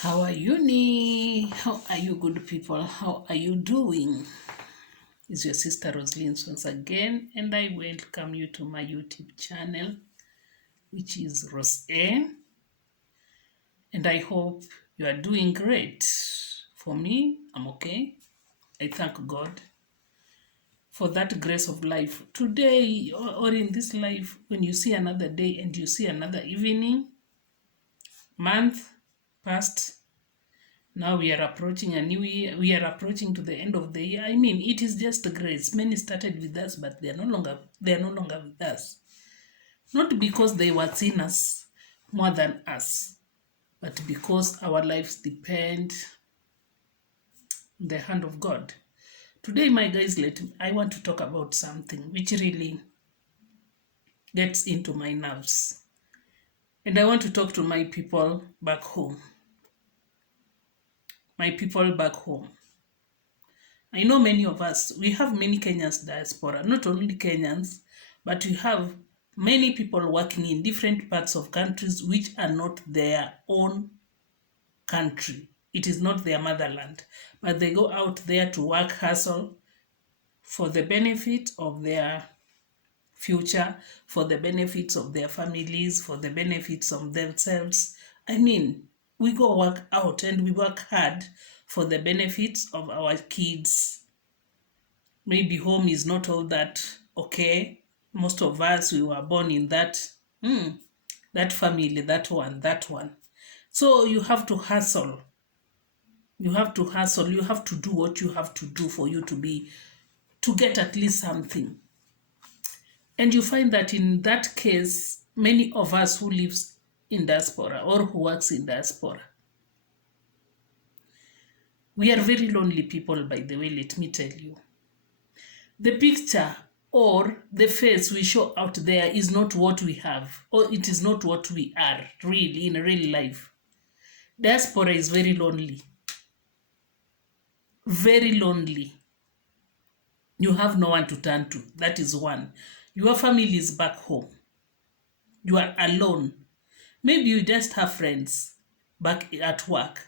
How are you? How are you, good people? How are you doing? It's your sister Roslyn once again, and I welcome you to my YouTube channel, which is Rose A. And I hope you are doing great. For me, I'm okay. I thank God for that grace of life. Today, or in this life, when you see another day and you see another evening, month past, now we are approaching a new year. We are approaching to the end of the year. I mean, it is just grace. Many started with us, but they are no longer with us. Not because they were sinners more than us, but because our lives depend on the hand of God. Today, my guys, I want to talk about something which really gets into my nerves. And I want to talk to my people back home. My people back home. I know many of us, we have many Kenyans diaspora, not only Kenyans, but we have many people working in different parts of countries which are not their own country. It is not their motherland, but they go out there to work, hustle for the benefit of their future, for the benefits of their families, for the benefits of themselves. I mean, we go work out and we work hard for the benefits of our kids. Maybe home is not all that okay. Most of us, we were born in that family, that one. So you have to hustle. You have to hustle. You have to do what you have to do for you to get at least something. And you find that in that case, many of us who lives in diaspora or who works in diaspora, we are very lonely people, by the way, let me tell you. The picture or the face we show out there is not what we have, or it is not what we are really in real life. Diaspora is very lonely. Very lonely. You have no one to turn to. That is one. Your family is back home. You are alone. Maybe you just have friends back at work.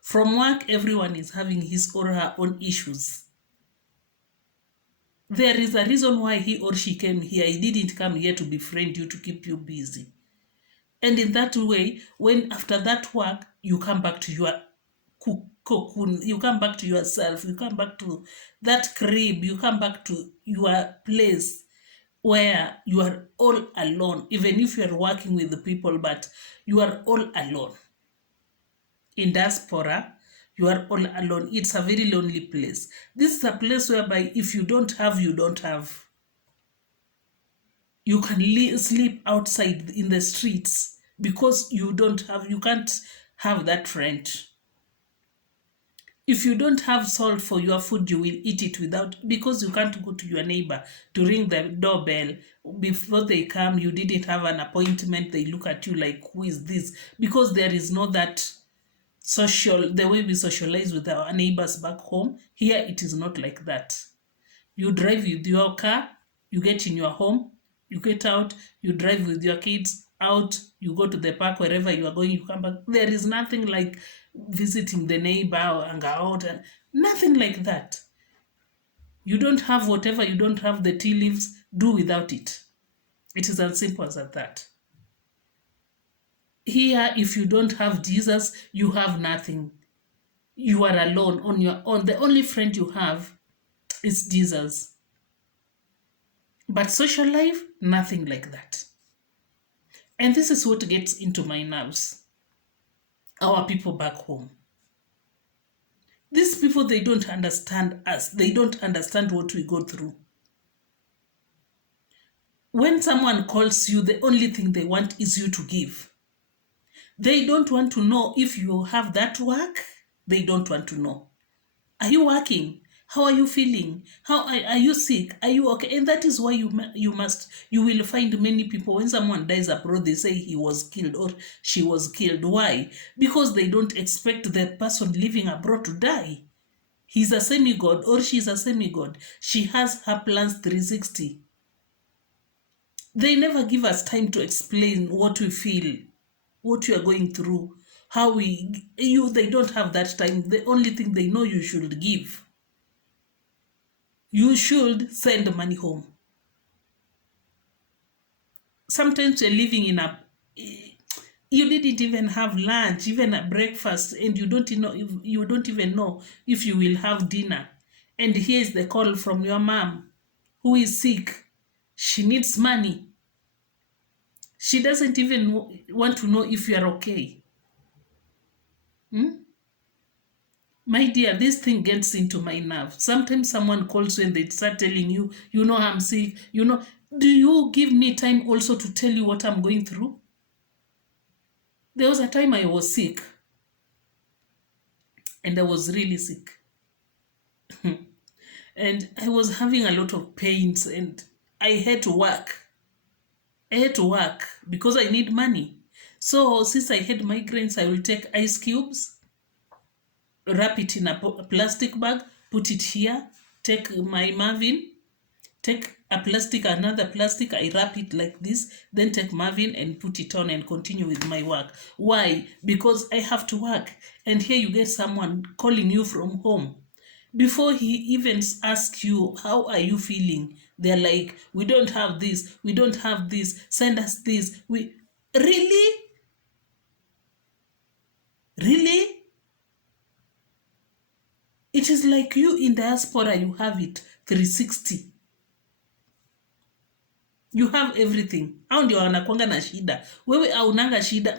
From work, everyone is having his or her own issues. There is a reason why he or she came here. He didn't come here to befriend you, to keep you busy. And in that way, when after that work, you come back to your cocoon, you come back to yourself, you come back to that crib, you come back to your place where you are all alone, even if you are working with the people, but you are all alone. In diaspora, you are all alone. It's a very lonely place. This is a place whereby if you don't have, you don't have. You can sleep outside in the streets because you can't have that rent. If you don't have salt for your food, you will eat it without, because you can't go to your neighbor to ring the doorbell. Before they come, you didn't have an appointment. They look at you like, who is this? Because there is no that the way we socialize with our neighbors back home. Here, it is not like that. You drive with your car, you get in your home, you get out, you drive with your kids out, you go to the park, wherever you are going, you come back. There is nothing like visiting the neighbor or hang out, nothing like that. You don't have whatever, you don't have the tea leaves, do without it. It is as simple as that. Here, if you don't have Jesus, you have nothing. You are alone on your own. The only friend you have is Jesus. But social life, nothing like that. And this is what gets into my nerves. Our people back home. These people, they don't understand us. They don't understand what we go through. When someone calls you, the only thing they want is you to give. They don't want to know if you have that work. They don't want to know. Are you working? How are you feeling? How are you sick? Are you okay? And that is why you will find many people, when someone dies abroad, they say he was killed or she was killed. Why? Because they don't expect the person living abroad to die. He's a semi-god or she's a semi-god. She has her plans 360. They never give us time to explain what we feel, what we are going through, they don't have that time. The only thing they know you should give. You should send money home. Sometimes you're living in a, you didn't even have lunch, even a breakfast, and you don't even know if you will have dinner. And here's the call from your mom who is sick. She needs money. She doesn't even want to know if you are okay. Hmm? My dear, this thing gets into my nerve. Sometimes someone calls you and they start telling you, I'm sick, do you give me time also to tell you what I'm going through? There was a time I was sick, and I was really sick. And I was having a lot of pains, and I had to work. I had to work because I need money. So since I had migraines, I will take ice cubes, wrap it in a plastic bag, put it here, take my Marvin, take another plastic, I wrap it like this, then take Marvin and put it on and continue with my work. Why? Because I have to work. And here you get someone calling you from home. Before he even asks you, how are you feeling? They're like, we don't have this, send us this. Really? Really? It is like you in diaspora, you have it 360. You have everything. Hao ndio wanakuanga na shida. Wewe haunanga shida.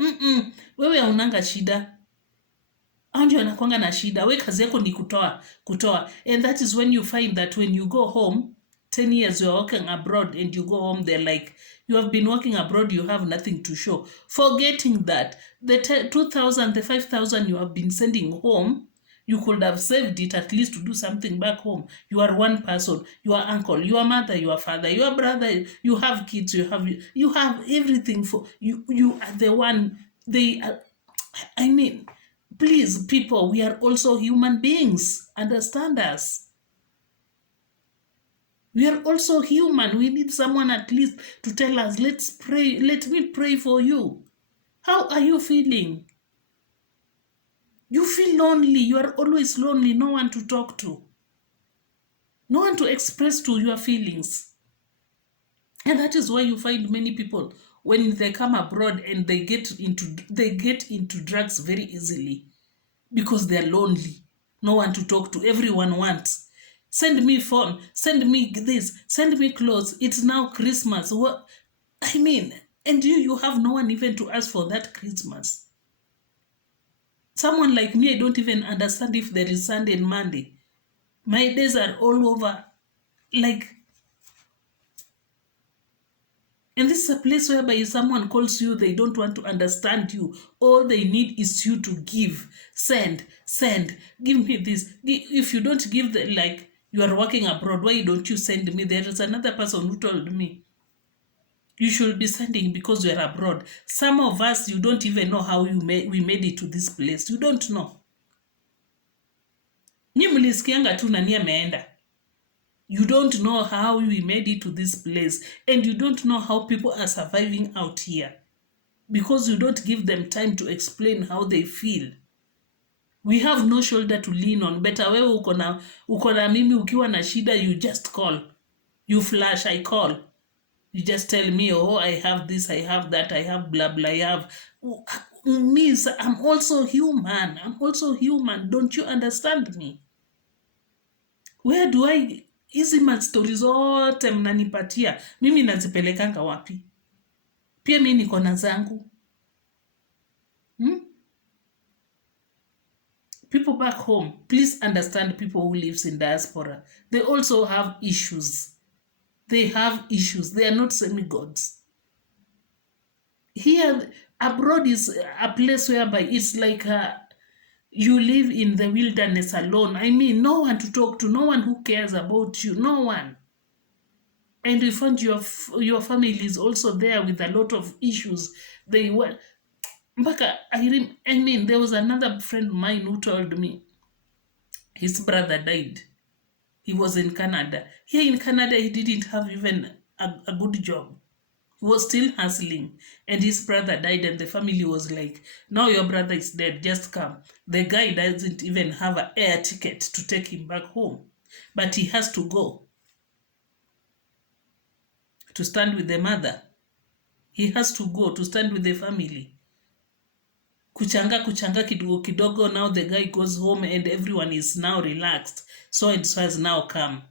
Wewe haunanga shida. Hao ndio wanakuanga na shida. Wewe kazi yako ni kutoa. And that is when you find that when you go home, 10 years you are working abroad and you go home, they're like, you have been working abroad, you have nothing to show. Forgetting that the 2,000, the 5,000 you have been sending home, you could have saved it at least to do something back home. You are one person, your uncle, your mother, your father, your brother, you have kids, you have everything for you. You are the one. Please, people, we are also human beings. Understand us. We are also human. We need someone at least to tell us, let's pray. Let me pray for you. How are you feeling? You feel lonely. You are always lonely. No one to talk to. No one to express to your feelings. And that is why you find many people, when they come abroad and they get into drugs very easily, because they are lonely. No one to talk to. Everyone wants. Send me phone. Send me this. Send me clothes. It's now Christmas. What? And you have no one even to ask for that Christmas. Someone like me, I don't even understand if there is Sunday and Monday. My days are all over. And this is a place whereby if someone calls you, they don't want to understand you. All they need is you to give. Send. Give me this. If you don't give, you are working abroad, why don't you send me? There is another person who told me, you should be sending because you are abroad. Some of us, you don't even know how we made it to this place. You don't know. Nyi mlisikianga tu nani ameenda. You don't know how we made it to this place. And you don't know how people are surviving out here. Because you don't give them time to explain how they feel. We have no shoulder to lean on. Better wewe uko na mimi ukiwa na shida, you just call. You flash, I call. You just tell me, oh, I have this, I have that, I have blah, blah, I have. Means I'm also human. Don't you understand me? Where do I... Hizi mastori zote mnanipatia, mimi nazipelekanga wapi? Pia mimi niko na zangu. People back home, please understand people who lives in diaspora. They also have issues. They are not semi-gods. Here, abroad is a place whereby it's like you live in the wilderness alone. No one to talk to, no one who cares about you, no one. And you find your family is also there with a lot of issues. There was another friend of mine who told me his brother died. He was in Canada. Here in Canada, he didn't have even a good job. He was still hustling, and his brother died, and the family was like, now your brother is dead, just come. The guy doesn't even have an air ticket to take him back home, but he has to go to stand with the mother. He has to go to stand with the family. Kuchanga kidogo kidogo. Now the guy goes home and everyone is now relaxed. So and so has now come.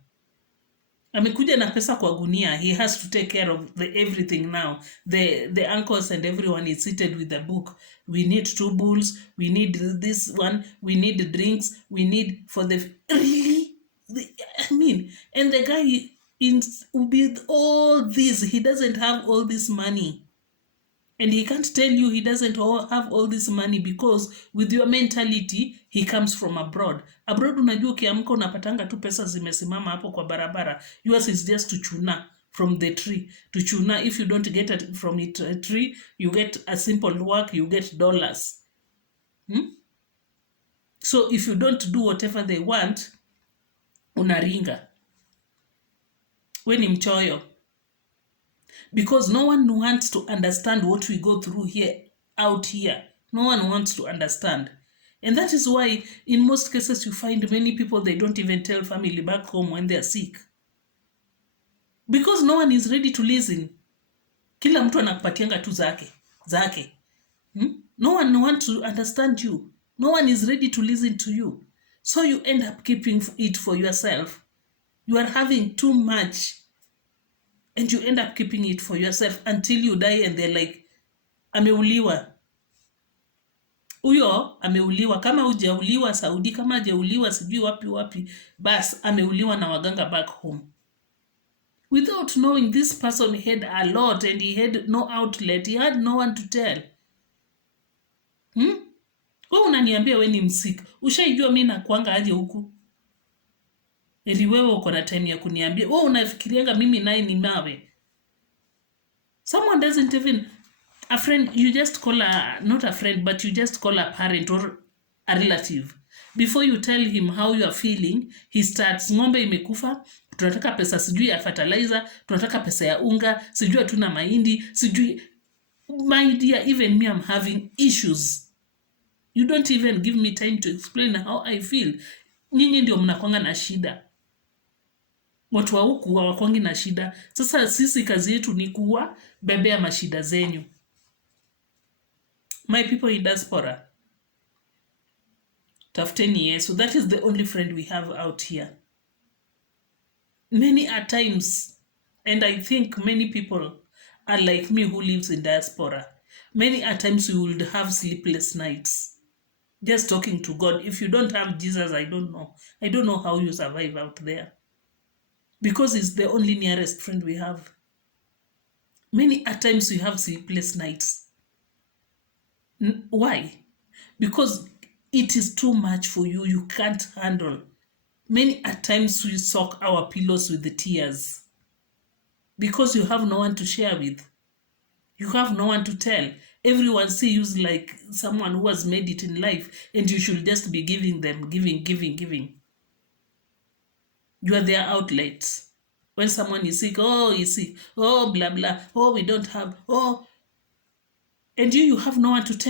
Amekuja na pesa kwa gunia. He has to take care of everything now. The uncles and everyone is seated with the book. We need 2 bulls. We need this one. We need drinks. We need for the... Really? I mean, and the guy with all this, he doesn't have all this money. And he can't tell you he doesn't have all this money because with your mentality, he comes from abroad. Abroad unajua ukiamka unapatanga tu pesa zimesimama hapo kwa barabara. Yours is just to chuna from the tree. To chuna, if you don't get it from a tree, you get a simple work, you get dollars. So if you don't do whatever they want, unaringa. We ni mchoyo. Because no one wants to understand what we go through here, out here. No one wants to understand. And that is why, in most cases, you find many people, they don't even tell family back home when they are sick. Because no one is ready to listen. Kila mtu anakupatianga tu zake. No one wants to understand you. No one is ready to listen to you. So you end up keeping it for yourself. You are having too much. And you end up keeping it for yourself until you die and they're like, ameuliwa. Uyo, ameuliwa. Kama hujauliwa Saudi, kama hujauliwa sijui wapi, bas, ameuliwa na waganga back home. Without knowing this person had a lot and he had no outlet. He had no one to tell. Wewe unaniambia we ni msik. Ushaijua mimi nakuanga aje huku? Ili wewe uko na time ya kuniambia. Wewe unafikirianga mimi naye ni mawe. Someone doesn't even... A friend, you just call not a friend, but you just call a parent or a relative. Before you tell him how you are feeling, he starts, ng'ombe imekufa, tunataka pesa sijui ya fertilizer, tunataka pesa ya unga, sijui hatuna mahindi, sijui... My dear, even me, I'm having issues. You don't even give me time to explain how I feel. Nyinyi ndio mnakuanga na shida. Watu wa huku hawakwangi na shida. Sasa sisi kazi yetu ni kuwa bebea mashida zenyu. My people in diaspora, tafuteni Yesu. That is the only friend we have out here. Many a times, and I think many people are like me who lives in diaspora. Many a times we would have sleepless nights. Just talking to God. If you don't have Jesus, I don't know. I don't know how you survive out there. Because it's the only nearest friend we have. Many a times we have sleepless nights. Why? Because it is too much for you. You can't handle. Many a times we soak our pillows with the tears. Because you have no one to share with. You have no one to tell. Everyone sees you like someone who has made it in life, and you should just be giving them, giving. You are their outlets. When someone is sick, oh, he's sick, oh, blah, blah, oh, we don't have, oh. And you have no one to tell.